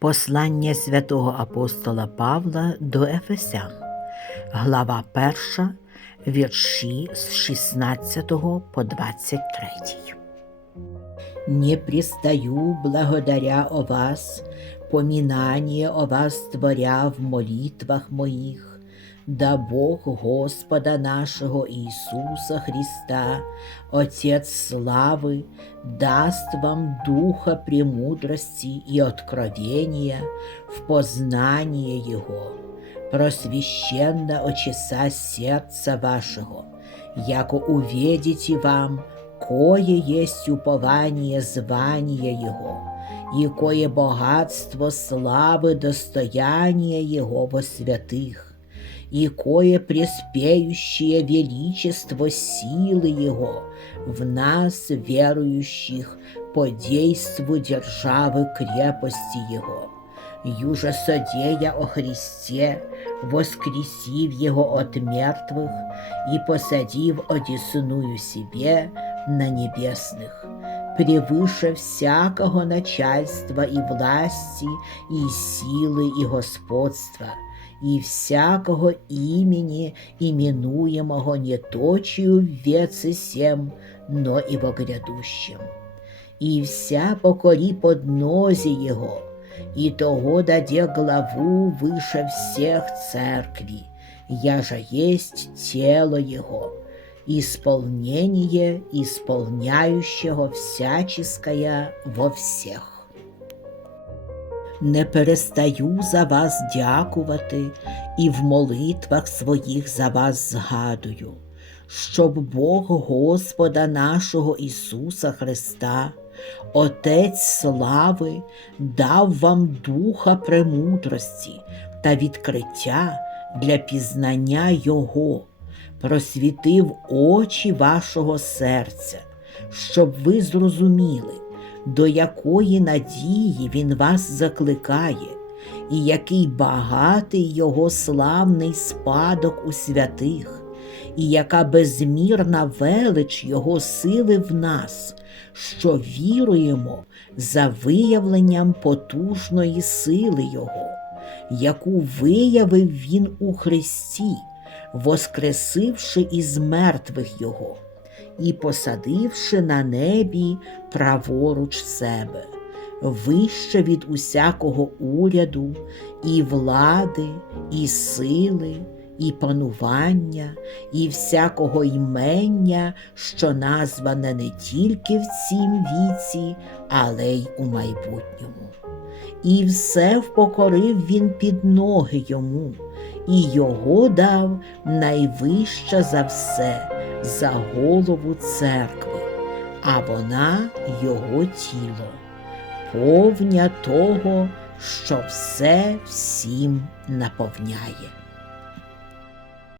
Послання святого апостола Павла до Ефесян, глава 1, вірші з 16 по 23. Не пристаю благодаря о вас, поминание о вас творя в молитвах моих, да Бог Господа нашего Иисуса Христа, Отец славы, даст вам духа премудрости и откровения в познание Его, просвященно очеса сердца вашего, яко увидите вам, кое есть упование звания Его, и кое богатство славы достояния Его во святых, и кое преспеющее величество силы Его в нас, верующих, по действу державы крепости Его. Юже содея о Христе, воскресив Его от мертвых и посадив одесную себе на небесных, превыше всякого начальства и власти, и силы, и господства – і всякого імені, іменуємого не точию в веце сем, но и во грядущем. И вся покори под нозе Его, и того даде главу выше всех церкви, я же есть тело Его, исполнение исполняющего всяческое во всех не перестаю за вас дякувати і в молитвах своїх за вас згадую, щоб Бог Господа нашого Ісуса Христа, Отець слави, дав вам духа премудрості та відкриття для пізнання Його, просвітив очі вашого серця, щоб ви зрозуміли до якої надії він вас закликає, і який багатий його славний спадок у святих, і яка безмірна велич Його сили в нас, що віруємо за виявленням потужної сили Його, яку виявив Він у Христі, воскресивши із мертвих Його і посадивши на небі праворуч себе, вище від усякого уряду, і влади, і сили, і панування, і всякого ймення, що назване не тільки в цім віці, але й у майбутньому. І все впокорив він під ноги йому, і його дав найвище за все за голову церкви, а вона його тіло, повня того, що все всім наповняє.